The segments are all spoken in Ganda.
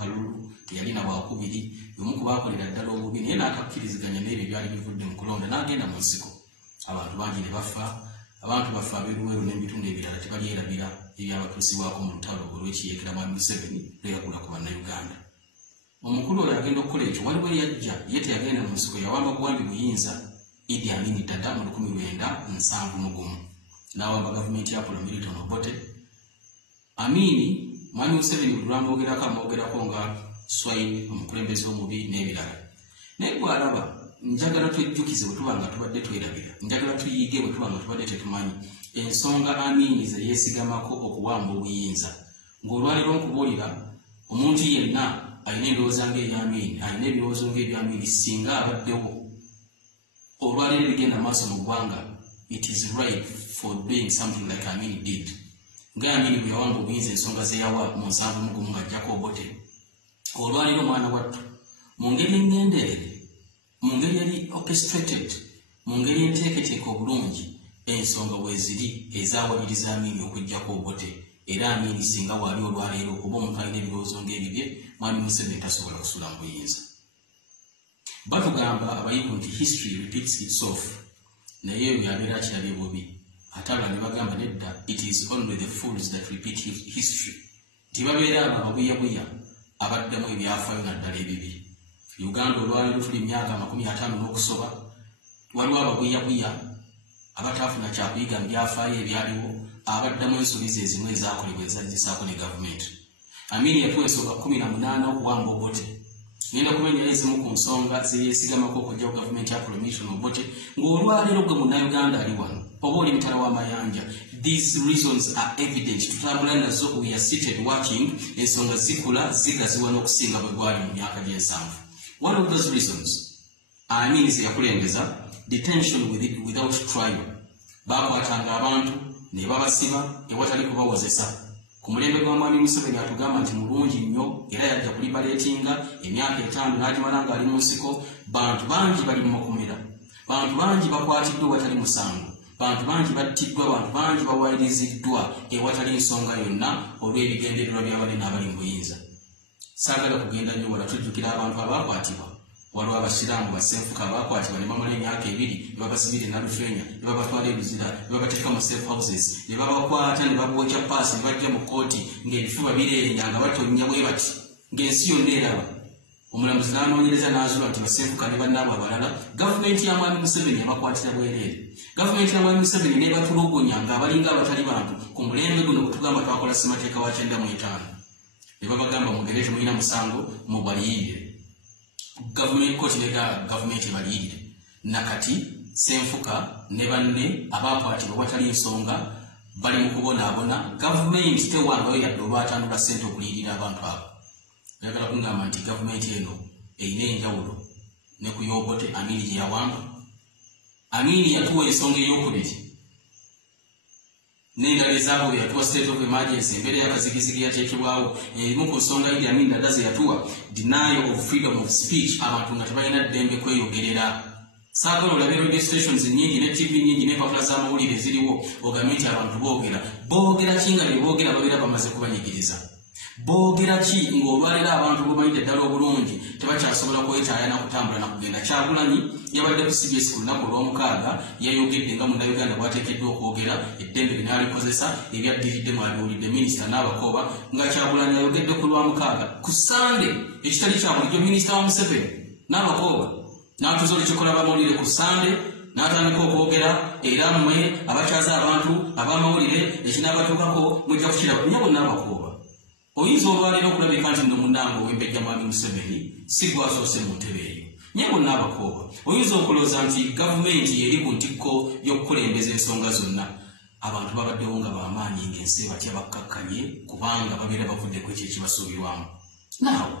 Kalulu yali na wakubiri yomu kubakolera ddala obubi naye n'akakkiriziganya n'ebyo byali bivudde mu kulonda n'agenda mu nsiko abantu bangi ne bafa abantu bafa abeeruweeru n'ebitundu ebirala tebalyerabira ebyabatuusibwako mu lutalo olw'ekiyeekera mwami Museveni lweyagula ku bannayuganda. Omukulu oyo agenda okukola ekyo waliwo eyajja ye teyagenda mu nsiko yawamba buwambi buyinza Idi Amin Dada mu 1971 n'awamba gavumenti ya Paul Milton Obote. Amini mwami Museveni lwamwogerako amwogerako nga swine omukulembeze omubi n'ebirala naye bw'alaba njagala twejjukize bwe tuba nga tubadde twerabira njagala tuyige bwe tuba nga tubadde tetumanyi ensonga Amini ze yeesigamako okuwamba obuyinza ng'olwaliro nkubuulira omuntu yenna alina endowooza ng'ey'Amini alina ebirowoozo ng'eby'Amini singa abaddewo olwaliro ebigenda maaso mu ggwanga it is right for doing something like Amini did ng'Amini bwe yawamba obuyinza ensonga ze yawa mu 71 ng'ajjako Obote olwaliro mwana wattu mu ngeri engenderere mu ngeri yali orchestrated mu ngeri enteeketeeke obulungi ensonga weeziri ezaawabiriza Amini okujjako Obote era Amini singa waali olwaleero oba omuntu alina ebirowoozo ng'ebibye mwami Museveni tasobola kusula mu buyinza. Batugamba abayivu nti history repeats itself naye ebyo yabeera akirabye bubi ate abalala ne bagamba nedda it is only the fools that repeat history tibabeera abo ababuyabuya abaddamu ebyafaayo naddala ebibi. Uganda olwaleero tuli myaka 50 n'okusoba waliwo ababuyabuya abataafuna kyakuyiga mu byafaayo ebyaliwo abaddamu ensobizi ezimu ezaakolebwa ezazzisaako ne gavumenti. Amini yatuwa ensonga 18 okuwamba Obote ngenda kumenya ezimu ku nsonga zeyeesigamako okujjawo gavumenti ya Paul Milton Obote ng'olwaleero gwe munnayuganda ali wano oba oli mitala w'amayanja. These reasons are evident tutambula nazo we are seated watching ensonga zikula zigaziwa n'okusinga bwe gwali mu myaka gy'ensanvu. One of those reasons Amini ze yakulembeza detention without trial baakwatanga abantu ne babasiba ewatali kubawozesa. Ku mulembe gwa mwami Museveni atugamba nti mulungi nnyo era yajja kulibaleetinga emyaka 5 n'agimala ng'ali mu nsiko. Bantu bangi bali mu makomera, bantu bangi bakwatiddwa ewatali musango, bantu bangi battiddwa, bantu bangi bawaliriziddwa ewatali nsonga yonna olw'ebigendererwa by'abali n'abali mu buyinza. Saagala kugenda nnyo wala tujjukira abantu abaakwatibwa. Waliwo abasiraamu basenfuka abaakwatibwa ne bamala emyaka 2 ne babasibira e Nalufenya ne babatwala e Luzira ne babateeka mu safe houses ne babakwata ne babookya paasi ne bajja mu kkooti ng'ebifuba bireenya nga batonnya bwe bati ng'ensi yonna eraba. Omulamuzi n'anoonyereza n'azuula nti basenfuka ne bannaabwe abalala. Gavumenti ya mwami Museveni yabakwatira bwereere. Gavumenti ya mwami Museveni n'ebatulugunya ng'abalinga abatali bantu ku mulembe guno bwe tugamba twakola ssemateeka wa 95 ne babagamba mugende temulina musango mubaliirire. Gavumenti kooti ne gavumenti ebaliyirire nakati senfuka ne banne abaakwatibwa watali nsonga bali mu kubonaabona. Gavumenti tewangayo yadde olwatanula ssente okuliyirira abantu abo. Njagala kungamba nti gavumenti eno erina enjawulo ne ku y'Obote Amini gye yawamba. Amini yatuwa ensonga ey'okubiri n'endala ezaabo bwe yatuwa state of emergency embeera y'akazigizigi yateekebwawo. Erimu ku nsonga Idi Amin Dada ze yatuwa denial of freedom of speech, abantu nga tebalina ddembe kweyogerera. Saagala olabe radio stations nnyingi ne TV nnyingi n'empapula z'amawulire eziriwo ogambe nti abantu boogera ki nga bye boogera babeera bamaze kubanyigiriza. Boogera ki ng'olwalira abantu bomanyi ddala obulungi tebakyasobola kwetaaga na kutambula na kugenda. Kyagulanyi yabadde ku CBS ku lunaku olw'omukaaga yayogedde nga munnayuganda bw'ateekeddwa okwogera eddembe lye n'alikozesa ebyaddiridde mwabiwulidde minisita n'abakooba nga Kyagulanyi ayogedde ku lw'omukaaga. Ku Sande ekitali kya bulijjo minisita wa Museveni n'abakooba n'atuza olukiikola b'amawulire ku Sande n'atandika okwogera era mmwe abakyaza abantu ab'amawulire ekinaabatuukako mujja kukiraba nnyo bonna abakooba. Oyinza olwaliro okulabika nti nno munnange ow'embejja mwami Museveni si gwasoose mu ntebe eyo nye bonna abakooba. Oyinza okulooza nti gavumenti eri ku ntikko y'okukulembeza ensonga zonna. Abantu babaddewo nga b'amaanyi ng'ensi batya bakkakkanye kubanga babeera bavuddeko ekyo ekibasuubirwamu. Naawe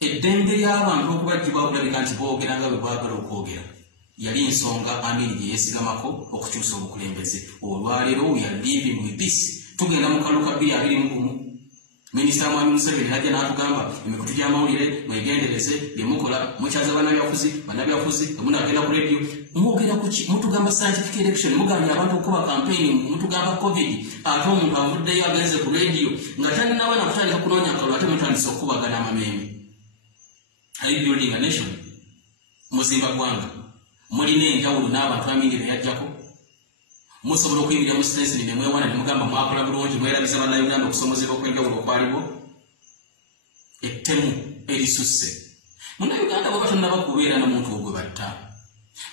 eddembe ly'abantu okubaggyibwa okulabika nti boogera nga bwe baagala okwogera yali ensonga Amini gye yeesigamako okukyusa obukulembeze. Olwaleero we are living with this. Tugenda mu kalulu ka 2021 Minisita Mwami Museveni yajja n'atugamba emikutu gy'amawulire mwegendereze byemukola mukyaza bannabyafuzi munagenda ku radio mwogera ku ki mutugamba scientific election mugambye abantu okuba campaign mutugamba covid ate omuntu avuddeyo agenze ku radio nga talinawe nakutandika kunoonya akalulu ate mutandise okubagana amameme. Are you building a nation? Muzimba gwanga mulina enjawulo n'abantu amingi beyajjako musobola okuyimirira mu stress ne mwewana ne mugamba mwakola bulungi mwerabiza bannayuganda okusomozebwa kw'enjawulo okwaliwo ettemu erisusse. Munnayuganda bwe batonnaba kubeera n'omuntu ogwe batta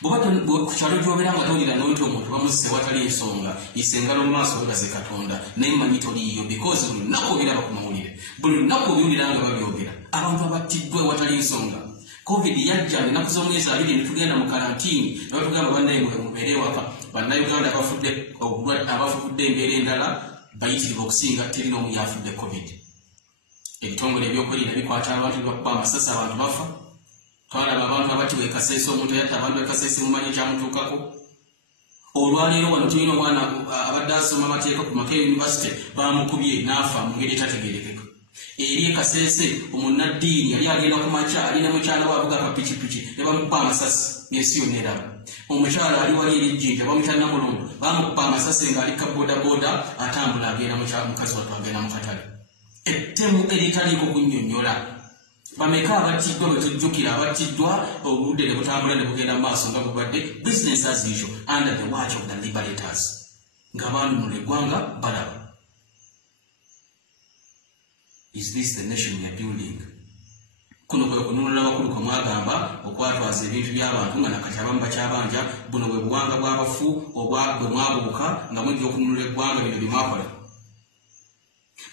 ku kyalo gy'obeera nga towulira nti omuntu bamusse watali ensonga isengalo mu maaso webaze Katonda naye manyi toliiyo because buli lunaku obiraba ku mawulire buli lunaku obiwulira nga babyogera abantu abattiddwa watali nsonga. Covid yajja ennaku z'omwezi abiri ne tugenda mu karantiini ne batugamba bannaye mubeere ewaka bannayuganda abafudde embeera endala bayitirivu okusinga teri n'omu yafudde covid. Ebitongole ebyokwerinda bikwata abantu bakuba amasasi abantu bafa twalaba abantu abatiwa ekaseese omuntu yatta abantu ekaseese mumanyi kyamutuukako. Olwaleero wano tulina omwana abadde asoma amateeka ku Makerere University bamukubye n'afa mu ngeri etategeerekeka. Eri ekaseese omunnaddiini yali agenda ku makya alina mukyala we avuga akapikipiki ne bamukuba amasasi ensi yonna eraba. Omukyala ali wali erijjinja bamukyalina Mulungu bamukuba amasasi ng'alikka bodaboda atambula agenda mukazi wattu agenda mu katale. Ettemu eritaliiko kunnyonnyola. Bameka abattiddwa bwe tujjukira abattiddwa obudde ne butambula ne bugenda mu maaso nga bubadde business as usual under the watch of the liberators ng'abanunula eggwanga balaba. Is this the nation we are building? Kuno kwe kununula bakulu kwe mwagamba okwatwaza ebintu by'abantu nga nakati abamu bakyabanja buno bwe buwanga bw'abafu obwa bwe mwabuuka nga mujja okununula eggwanga bino bye mwakola.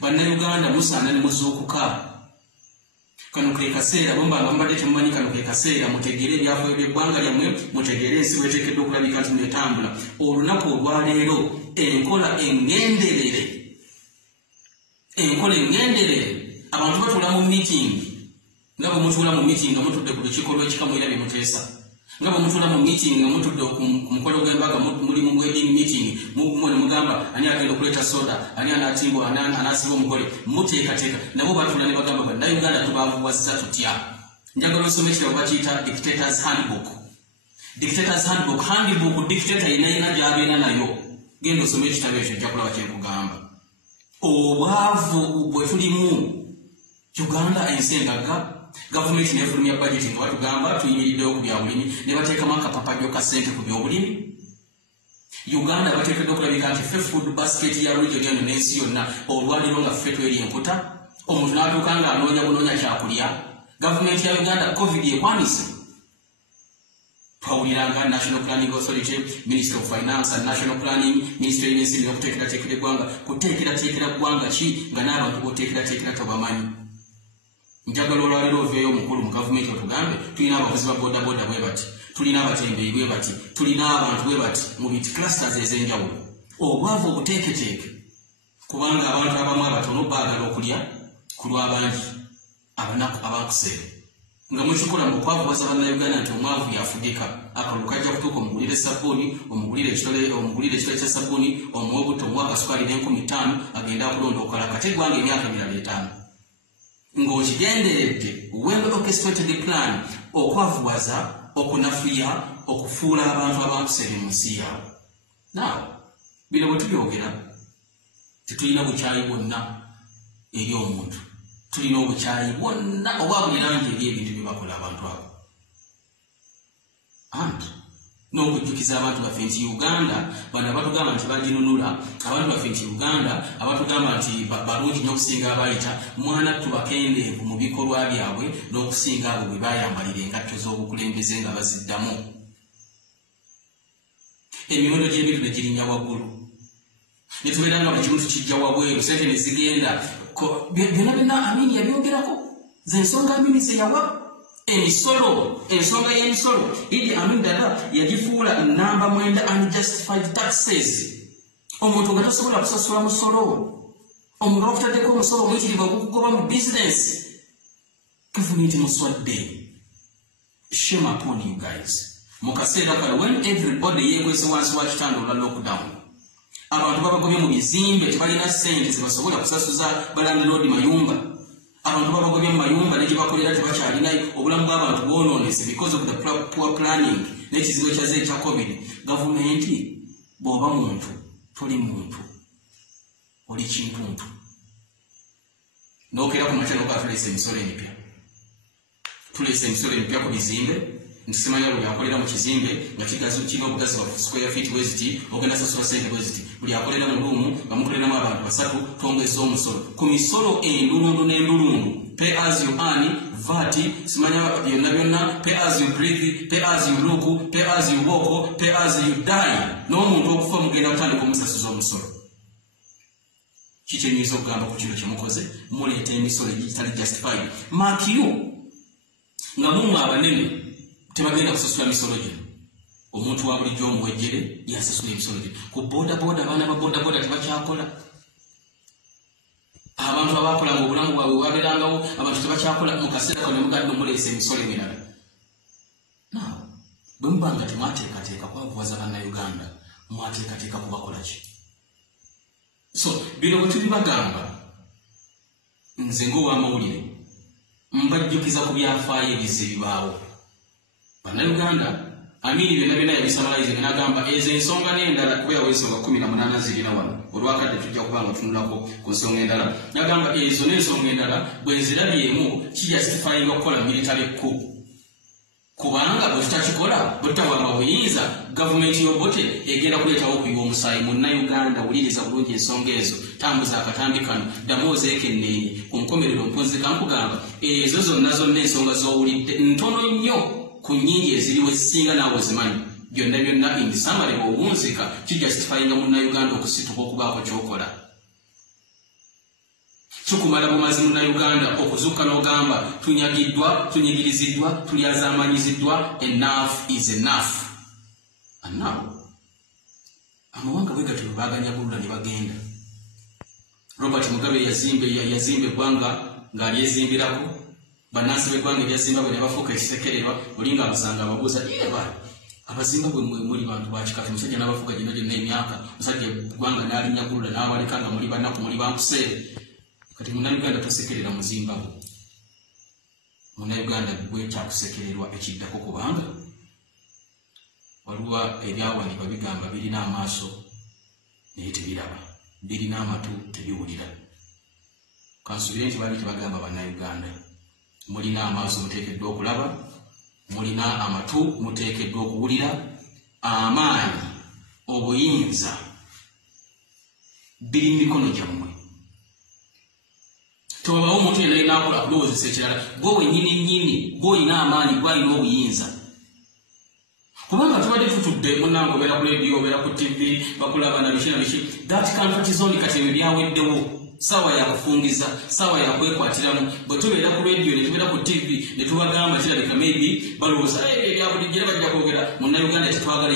Bannayuganda musaana ne muzuukuka. Kano ke kaseera bomba bambadde temumanyi kano ke kaseera mutegere ebyafaayo by'eggwanga lyammwe mutegere ensi weeteekeddwa okulabika nti netambula. Olunaku olwaleero enkola engenderere abantu batula mu meeting nga bwe mutula mu meeting nga mutudde ku lukiiko lw'ekika mwera bye muteesa nga bwe mutula mu meeting nga mutudde ku mukolo gw'embaga muli mu wedding meeting mwe mugamba ani agenda okuleeta soda ani anaatimbwa anaasiba omugole muteekateeka nabo batula ne bagamba bannayuganda tubaavuwazza tutya. Njagala osome ekitabo bakiyita Dictator's Handbook. Dictator's Handbook dictator yenayina gy'abeera nayo genda osome ekitabo ekyo ojja kulaba kyenkugamba. Obwavu bwe tulimu Uganda ensi engagga gavumenti n'efulumya budget nga batugamba tuyimiriddewo ku byabulimi ne bateekamu akapapajjo ka ssente ku byobulimi. Uganda bateekeddwa okulabika nti ffe food basket ya region yano n'ensi yonna olwaleero nga ffe tweri enkuta omuntu n'atuuka ng'anoonya kyakulya. Gavumenti ya Uganda covid ekwanise twawuliranga National Planning Authority, Ministry of Finance and National Planning, Ministry y'ensimbi n'okuteekerateekera eggwanga kuteekerateekera ggwanga ki nga n'abantu b'oteekerateekera tobamanyi. Njagala olwaleero oveeyo omukulu mu gavumenti otugambe tulina abavuzi ba bodaboda bwe bati tulina abatembeeyi bwe bati tulina abantu bwe bati mu biti clusters ez'enjawulo. Obwavu obuteeketeeke kubanga abantu abamu abatono baagala okulya ku lw'abangi abanaku abakuseera nga mwekikola mu okwavuwaza bannayuganda nti omwavu yafugika akalulu kajja kutuuka omugulire sabbuuni omugulire ekitole kya sabbuuni omuwe obutta omuwa akasukaali n'50 agenda akulonda okola kate eggwanga emyaka 5 ng'okigenderedde well orchestrated plan okwavuwaza okunafuya okufuula abantu abakuseere mu nsi yaabwe. Now bino bwe tubyogera tetulina bukyayi bwonna eri omuntu tulina obukyayi bwonna obwa buli langi eri ebintu bye bakola abantu abo anti n'okujjukiza abantu baffe nti Uganda bano abatugamba nti baginunula abantu baffe nti Uganda abatugamba nti balungi nnyo okusinga abayita mwana tubakendeevu mu bikolwa byabwe n'okusinga abo bwe bayambalira engatto z'obukulembeze nga baziddamu. Emiwendo gy'ebintu ne girinnya waggulu ne tubeera nga buli kimu tukijja wabweru sente ne zigenda byonna byonna Amini yabyogerako z'ensonga Amini ze yawa emisolo ensonga y'emisolo Idi Amin Dada yagifuula namba 9 unjustified taxes. Omuntu nga tasobola kusasula musolo omuntu okutaddeko omusolo omuyitirivu okukugoba mu bizinesi gavumenti muswadde. Shame upon you guys. Mu kaseera kano when everybody yeekwese wansi wa kitanda olwa lockdown abantu babagobye mu bizimbe tebalina ssente zebasobola kusasuza balandlord mayumba. Abantu babagobye mu mayumba ne gye bakolera tebakyalinayo. Obulamu bw'abantu bwonoonese because of the poor planning n'ekizibu ekya COVID. Gavumenti bw'oba muntu toli muntu oli kintuntu n'okera ku makya n'oba tuleese emisolo emipya. Tuleese emisolo emipya ku bizimbe ntusimanya buli akolera mu kizimbe nga kirina obugazi bwa square feet bweziti ogenda sasula sente bweziti buli akolera mu luumu bamukoleramu abantu 3 twongeza omusolo ku misolo endulundu n'endulundu. Pay as you earn, VAT, simanya byonna, pay as you breathe, pay as you look, pay as you walk, pay as you die. N'omuntu okufa mugenda kutandika omusasuza omusolo. Kikyenyiza okugamba ku kino kyemukoze muleeta emisolo egitali justified. Makiyo nga mumu abanene tebagenda kusasula misolo gino. Omuntu wa bulijjo omuwejjere yasasula emisolo gino. Ku bodaboda abaana ba bodaboda tebakyakola. Abantu abakola mu bulamu bwabwe bwabeerangawo abantu tebakyakola mu kaseera kano mugadde muleese emisolo emirala. Bwe muba nga temwateekateeka kwavuwaza bannayuganda mwateekateeka kubakola ki? So bino bwe tubibagamba nze ng'ow'amawulire mbajjukiza ku byafaayo ebize ebibaawo. Bannayuganda Amiri byonna yabisamalize n'agamba ezo ensonga n'endala kuba yawa ensonga 18 zirina wano olwakadde tujja kuba nga tunulako ku nsonga endala. N'agamba ezo n'ensonga endala bwe nzirabyemu kijustifyinga okukola military coup. Kubanga bwe tutakikola bwe tutawamba buyinza gavumenti y'obote egenda kuleetawo okuyiwa omusaayi. Munnayuganda wuliriza bulungi ensonga ezo, tambuza akatambi kano, ddamu ozeekenneenye ku nkomerero mpozi kankugamba ezo zonna ensonga z'owulidde ntono nnyo ku nnyingi eziriwo ezisinga naawe ozimanyi. Byonna in summary bw'obunzika kijustifyinga munnayuganda okusituka okubaako ky'okola. Kikumala bumazi munnayuganda okuzuuka n'ogamba tunyagiddwa, tunyigiriziddwa, tulyazaamanyiziddwa, enough is enough. And now amawanga bwe gatyo baaganyagulula ne bagenda. Robert Mugabe yazimba eggwanga ng'alyezimbirako. Bannansi b'eggwanga eryazimba bwe ne bafuuka ekisekererwa olinga abasanga ababuuza abazimba bwe muli bantu bakikati musajja n'abafuga gyonna emyaka musajja eggwanga n'alinyagulula n'abaleka nga muli bannaku muli bankuseere. Kati munnayuganda tosekerera muzimbabwe. Munnayuganda gwekyakusekererwa ekiddako kubanga waliwo ebyawandiikwa bigamba birina amaaso naye tebiraba, birina amatu tebiwulira. Kansubire nti baali tebagamba bannayuganda mulina amaaso muteekeddwa okulaba, mulina amatu muteekeddwa okuwulira, amaanyi obuyinza biri mu mikono gyammwe. Tobawo omuntu yenna yenaakola kulowoozesa ekirala gwe wennyini gw'olina amaanyi gw'alina obuyinza. Kubanga tubadde tutudde munnange obeera ku leediyo obeera ku TV bakulaba na biki na biki. That comfort zone kati ebyo byaweddewo. Sawa ya kufungiza, sawa ya kwekwatiramu. Bwe tubeera ku leediyo ne tubeera ku TV ne tubagamba kirabika maybe balowooza ebyabulijjira bajja kwogera munnayuganda tetwagala